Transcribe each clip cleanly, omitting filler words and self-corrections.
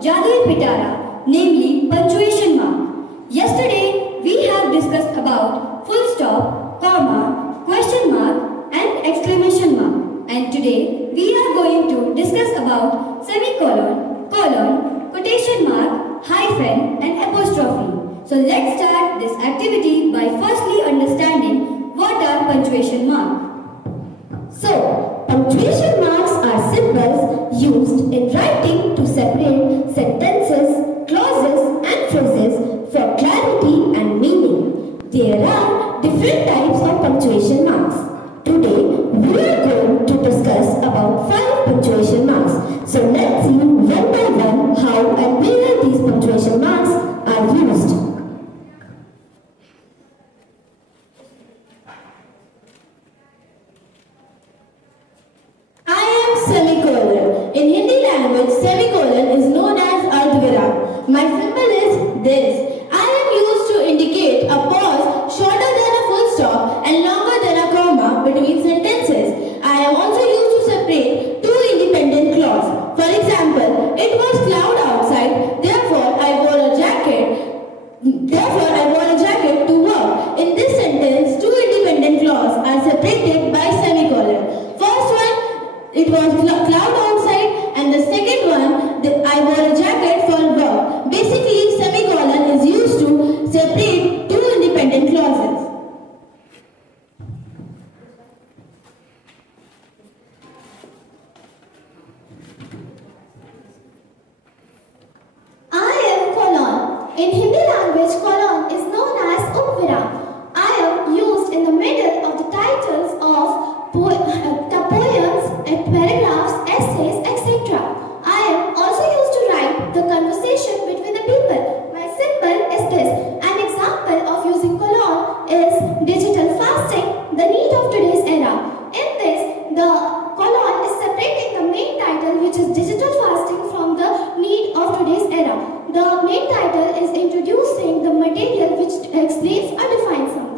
Jadui Pitara, namely punctuation mark. Yesterday we have discussed about full stop, comma, question mark and exclamation mark. And today we are going to discuss about semicolon, colon, quotation mark, hyphen and apostrophe. So let's start this activity by firstly understanding what are punctuation marks. So, punctuation marks are symbols used in writing to separate sentences, clauses and phrases for clarity and meaning. There are different types of punctuation marks. Today, we are going to discuss about 5 punctuation marks. So, let's see one by one how and where these punctuation marks are used. Semicolon. In Hindi language, semicolon is known as Ardhviram. My symbol is this. I am used to indicate a pause shorter than a full stop and longer than a comma between sentences. I am also used to separate two independent clauses. For example, it was cloud outside, therefore I wore a jacket to work. In this sentence, two independent clauses are separated by semicolon. First one, it was cloud outside, and the second one, I wore a jacket for work. Basically, semicolon is used to separate two independent clauses. I am colon. In Hindi language, colon is known as upviram. I am used in the middle of the titles of the poems, paragraphs, essays, etc. I am also used to write the conversation between the people. My symbol is this. An example of using colon is digital fasting, the need of today's era. In this, the colon is separating the main title, which is digital fasting, from the need of today's era. The main title is introducing the material which explains or defines something.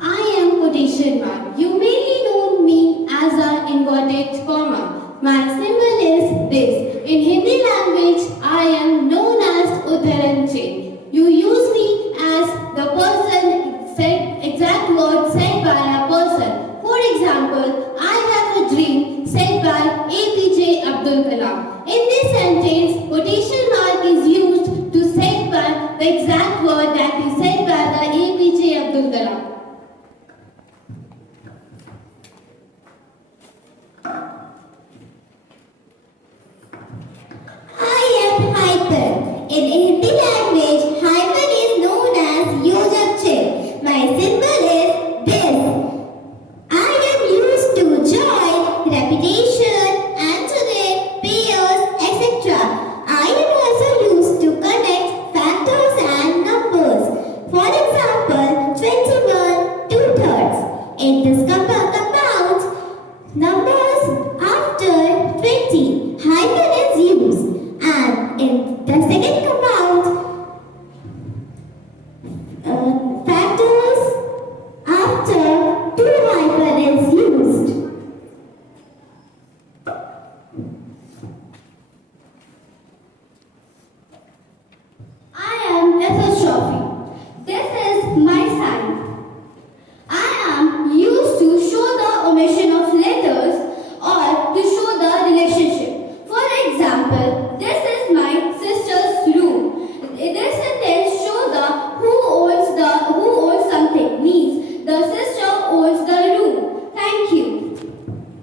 I am quotation mark. You mainly know me as an inverted comma. My symbol is this. In Hindi language, I am known as Uttaranche. You use me as the person said exact word said by a person. For example, I have a dream said by APJ Abdul Kalam. In this sentence, quotation mark is used to say by the exact word that is said by the APJ Abdul Kalam. I am hyphen. In Hindi language,